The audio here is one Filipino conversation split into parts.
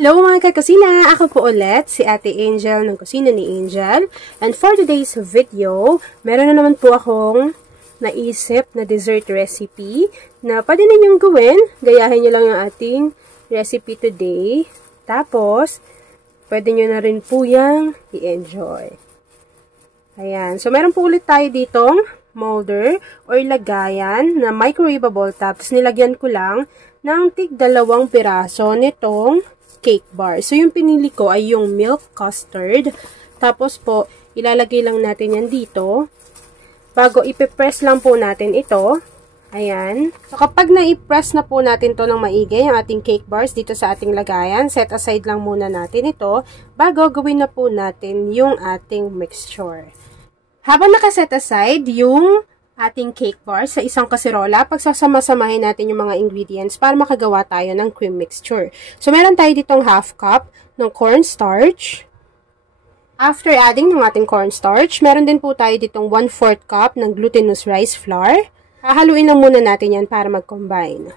Hello mga kakusina! Ako po ulit, si Ate Angel ng Kusina ni Angel. And for today's video, meron na naman po akong naisip na dessert recipe na pwede ninyong gawin. Gayahin nyo lang yung ating recipe today. Tapos, pwede nyo na rin po yung i-enjoy. Ayan. So, meron po ulit tayo ditong molder or lagayan na microwavable. Tapos, nilagyan ko lang ng tig 2 piraso nitong cake bar. So, yung pinili ko ay yung milk custard. Tapos po, ilalagay lang natin yan dito. Bago ipipress lang po natin ito. Ayan. So, kapag na-press na po natin to ng maigi, yung ating cake bars dito sa ating lagayan, set aside lang muna natin ito bago gawin na po natin yung ating mixture. Habang nakaset aside yung ating cake bar sa isang kaserola, pagsasama-samahin natin yung mga ingredients para makagawa tayo ng cream mixture. So, meron tayo ditong half cup ng cornstarch. After adding ng ating cornstarch, meron din po tayo ditong 1/4 cup ng glutinous rice flour. Hahaluin lang muna natin yan para mag-combine.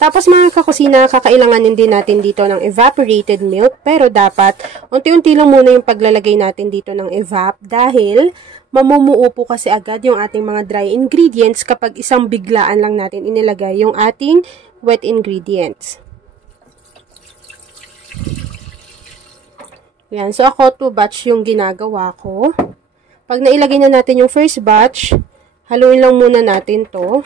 Tapos mga kakusina, kakailanganin din natin dito ng evaporated milk, pero dapat unti-unti lang muna yung paglalagay natin dito ng evap dahil mamumuo po kasi agad yung ating mga dry ingredients kapag isang biglaan lang natin inilagay yung ating wet ingredients. Yan. So, ako 2 batch yung ginagawa ko. Pag nailagay na natin yung first batch, haluin lang muna natin to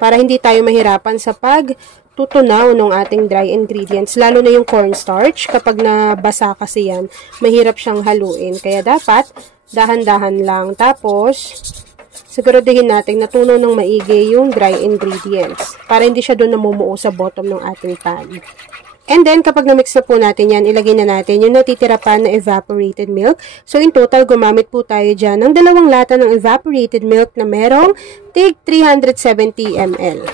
para hindi tayo mahirapan sa pagtutunaw ng ating dry ingredients. Lalo na yung cornstarch, kapag nabasa kasi yan, mahirap siyang haluin. Kaya dapat, dahan-dahan lang. Tapos, siguraduhin natin natunaw ng maigi yung dry ingredients para hindi siya doon namumuo sa bottom ng ating pan. And then, kapag na-mix na po natin yan, ilagay na natin yung natitira pa na evaporated milk. So, in total, gumamit po tayo dyan ng 2 lata ng evaporated milk na merong tig 370 ml.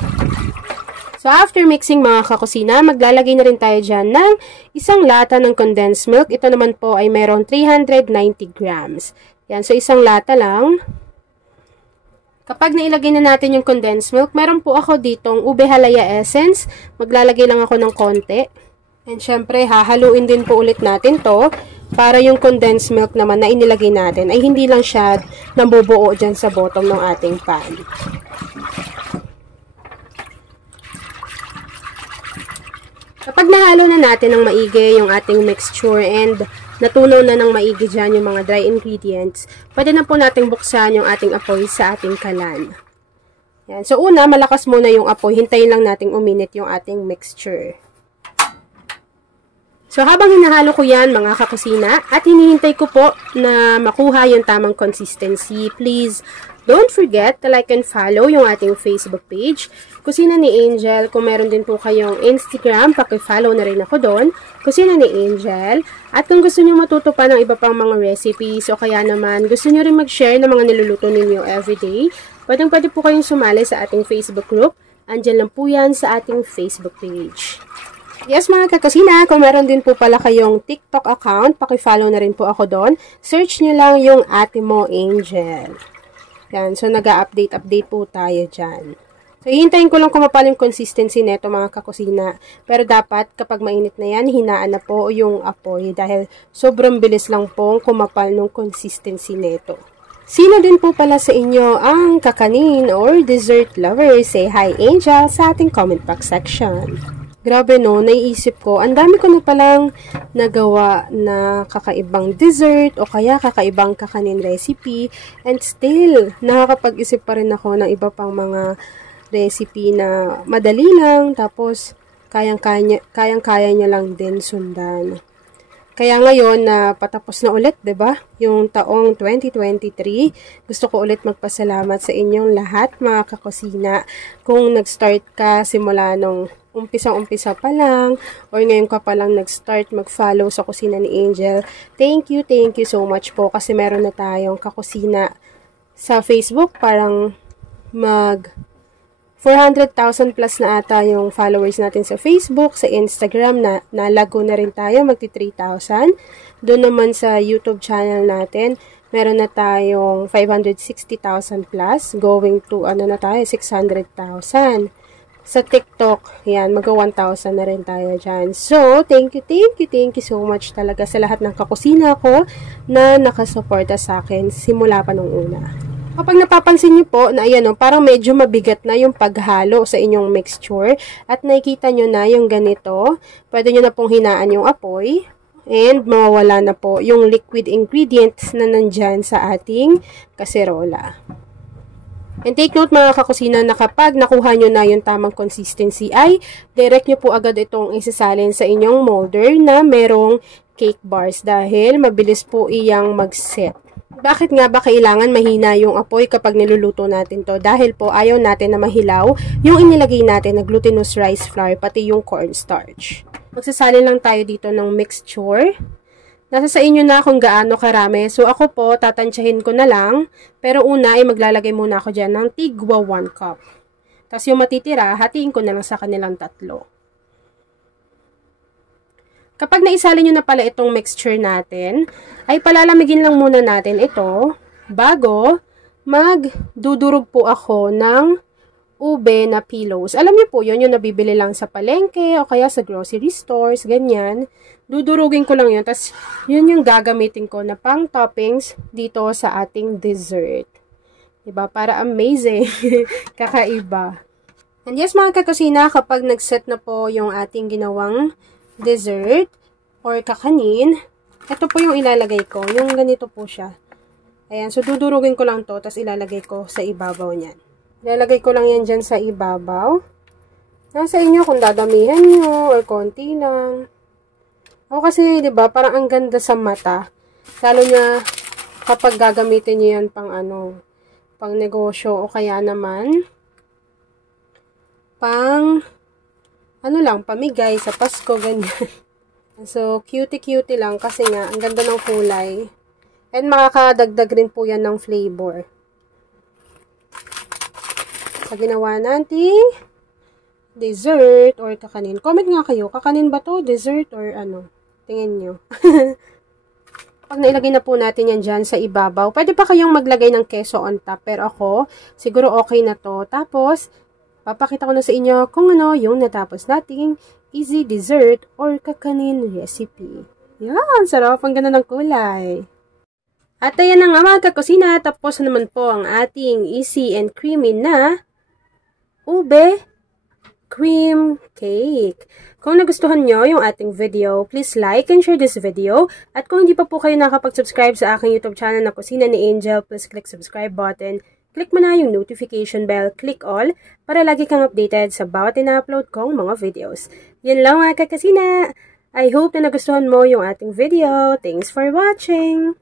So, after mixing mga kakusina, maglalagay na rin tayo dyan ng 1 lata ng condensed milk. Ito naman po ay merong 390 grams. Yan, so 1 lata lang. Kapag nailagay na natin yung condensed milk, meron po ako ditong ube halaya essence. Maglalagay lang ako ng konti. And syempre, hahaluin din po ulit natin to para yung condensed milk naman na inilagay natin ay hindi lang siya nabubuo dyan sa bottom ng ating pan. Kapag nahalo na natin ng maigi yung ating mixture and natunaw na ng maigi dyan yung mga dry ingredients, pwede na po natin buksan yung ating apoy sa ating kalan. Yan. So, una, malakas muna yung apoy. Hintayin lang nating uminit yung ating mixture. So, habang hinahalo ko yan, mga kakusina, at hinihintay ko po na makuha yung tamang consistency, please don't forget to like and follow yung ating Facebook page, Kusina ni Angel. Kung meron din po kayong Instagram, paki-follow na rin ako doon, Kusina ni Angel. At kung gusto nyo matuto pa ng iba pang mga recipes, o kaya naman gusto nyo rin mag-share ng mga niluluto ninyo everyday, pwede po kayong sumali sa ating Facebook group. Andyan lang po yan sa ating Facebook page. Yes, mga kakusina, kung meron din po pala kayong TikTok account, paki-follow na rin po ako doon. Search nyo lang yung Ate Mo Angel. Yan, so nag-update po tayo dyan. So, hihintayin ko lang kumapal yung consistency neto, mga kakusina. Pero dapat, kapag mainit na yan, hinaan na po yung apoy dahil sobrang bilis lang pong kumapal ng consistency neto. Sino din po pala sa inyo ang kakanin or dessert lover? Say hi, Angel, sa ating comment box section. Grabe no, naiisip ko, ang dami ko na palang nagawa na kakaibang dessert o kaya kakaibang kakanin recipe, and still, nakakapag-isip pa rin ako ng iba pang mga recipe na madali lang, tapos kayang-kaya niya lang din sundan. Kaya ngayon na patapos na ulit, 'di ba? Yung taong 2023, gusto ko ulit magpasalamat sa inyong lahat, mga kakusina. Kung nag-start ka simula nung umpisa pa lang, or ngayon ka pa lang nag-start mag-follow sa Kusina ni Angel, thank you so much po kasi meron na tayong kakusina sa Facebook. Parang 400,000 plus na ata yung followers natin sa Facebook, sa Instagram, na nalago na rin tayo, magti 3,000. Doon naman sa YouTube channel natin, meron na tayong 560,000 plus, going to, 600,000. sa TikTok, yan, mag-1,000 na rin tayo dyan. So, thank you so much talaga sa lahat ng kakusina ko na nakasuporta sa akin simula pa nung una. Kapag napapansin niyo po na ayan, parang medyo mabigat na yung paghalo sa inyong mixture at nakikita nyo na yung ganito, pwede nyo na pong hinaan yung apoy and mawawala na po yung liquid ingredients na nandyan sa ating kaserola. And take note mga kakusina na kapag nakuha nyo na yung tamang consistency ay direct nyo po agad itong isasalin sa inyong molder na merong cake bars dahil mabilis po iyang mag-set. Bakit nga ba kailangan mahina yung apoy kapag niluluto natin to? Dahil po ayaw natin na mahilaw yung inilagay natin na glutinous rice flour pati yung cornstarch. Magsasalin lang tayo dito ng mixture. Nasa sa inyo na kung gaano karami. So, ako po, tatansyahin ko na lang. Pero una ay maglalagay muna ako dyan ng tigwa 1 cup. Tapos yung matitira, hatiin ko na lang sa kanilang 3. Kapag naisalin nyo na pala itong mixture natin, ay palalamigin lang muna natin ito bago magdudurog po ako ng ube na pillows. Alam niyo po, yun yung nabibili lang sa palengke o kaya sa grocery stores, ganyan. Dudurugin ko lang yun. Tapos, yun yung gagamitin ko na pang toppings dito sa ating dessert. Diba? Para amazing. Kakaiba. And yes, mga kakusina, kapag nag-set na po yung ating ginawang dessert or kakanin, ito po yung ilalagay ko. Yung ganito po siya. Ayan. So, dudurugin ko lang to. Tapos, ilalagay ko sa ibabaw niyan. Ilalagay ko lang yan dyan sa ibabaw. Nasa inyo kung dadamihan nyo or konti lang. O kasi, di ba, parang ang ganda sa mata. Lalo na kapag gagamitin nyo yan pang pang negosyo o kaya naman pang pamigay sa Pasko, ganyan. So, cutie-cutie lang kasi nga, ang ganda ng kulay. And makakadagdag rin po yan ng flavor. Sa ginawa natin dessert or kakanin. Comment nga kayo, kakanin ba to? Dessert or ano? Tingin nyo. Pag nailagay na po natin yan dyan sa ibabaw, pwede pa kayong maglagay ng keso on top. Pero ako, siguro okay na to. Tapos, papakita ko na sa inyo kung ano yung natapos nating easy dessert or kakanin recipe. Yan, sarap. Ang ganda ng kulay. At ayan na nga mga kakusina, tapos naman po ang ating easy and creamy na ube cream cake. Kung nagustuhan nyo yung ating video, please like and share this video. At kung hindi pa po kayo nakapag-subscribe sa aking YouTube channel na Kusina ni Angel, please click subscribe button. Click mo na yung notification bell, click all, para lagi kang updated sa bawat ina-upload kong mga videos. Yan lang mga kakusina. I hope na nagustuhan mo yung ating video. Thanks for watching!